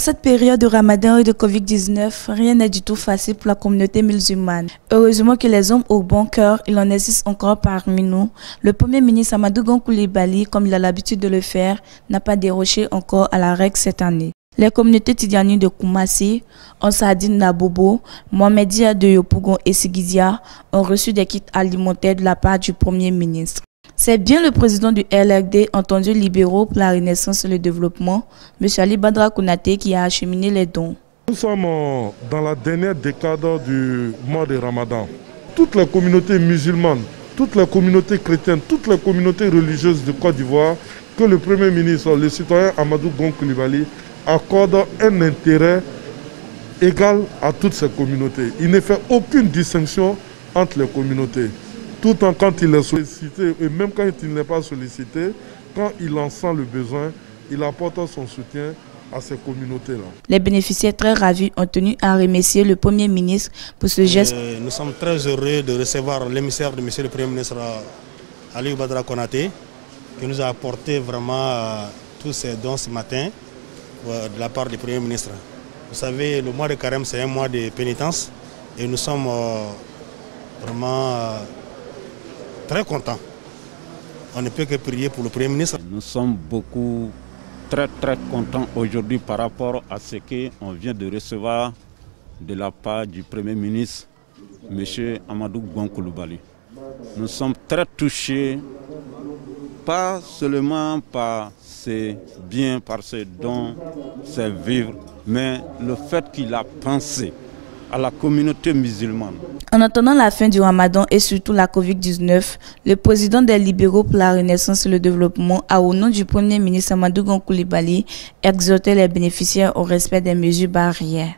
cette période de Ramadan et de Covid-19, rien n'est du tout facile pour la communauté musulmane. Heureusement que les hommes au bon cœur, il en existe encore parmi nous. Le Premier ministre Amadou Gon Coulibaly, comme il a l'habitude de le faire, n'a pas déroché encore à la règle cette année. Les communautés tidjanies de Koumassi, Ansadine Nabobo, Mohamedia de Yopougon et Sigizia ont reçu des kits alimentaires de la part du Premier ministre. C'est bien le président du LRD, entendu libéraux pour la renaissance et le développement, M. Ali Badra Konaté, qui a acheminé les dons. Nous sommes dans la dernière décade du mois de Ramadan. Toutes les communautés musulmanes, toutes les communautés chrétiennes, toutes les communautés religieuses de Côte d'Ivoire, que le Premier ministre, le citoyen Amadou Gon Coulibaly, accorde un intérêt égal à toutes ces communautés. Il ne fait aucune distinction entre les communautés. Tout en quand il est sollicité, et même quand il n'est pas sollicité, quand il en sent le besoin, il apporte son soutien à ces communautés-là. Les bénéficiaires très ravis ont tenu à remercier le Premier ministre pour ce geste. Nous sommes très heureux de recevoir l'émissaire de M. le Premier ministre Ali Badra Konaté, qui nous a apporté vraiment tous ces dons ce matin de la part du Premier ministre. Vous savez, le mois de Carême, c'est un mois de pénitence et nous sommes vraiment très contents. On ne peut que prier pour le Premier ministre. Nous sommes très contents aujourd'hui par rapport à ce qu'on vient de recevoir de la part du Premier ministre, M. Amadou Gon Coulibaly. Nous sommes très touchés, pas seulement par ses biens, par ses dons, ses vivres, mais le fait qu'il a pensé à la communauté musulmane. En attendant la fin du Ramadan et surtout la Covid-19, le président des libéraux pour la renaissance et le développement a, au nom du Premier ministre Amadou Gon Coulibaly, exhorté les bénéficiaires au respect des mesures barrières.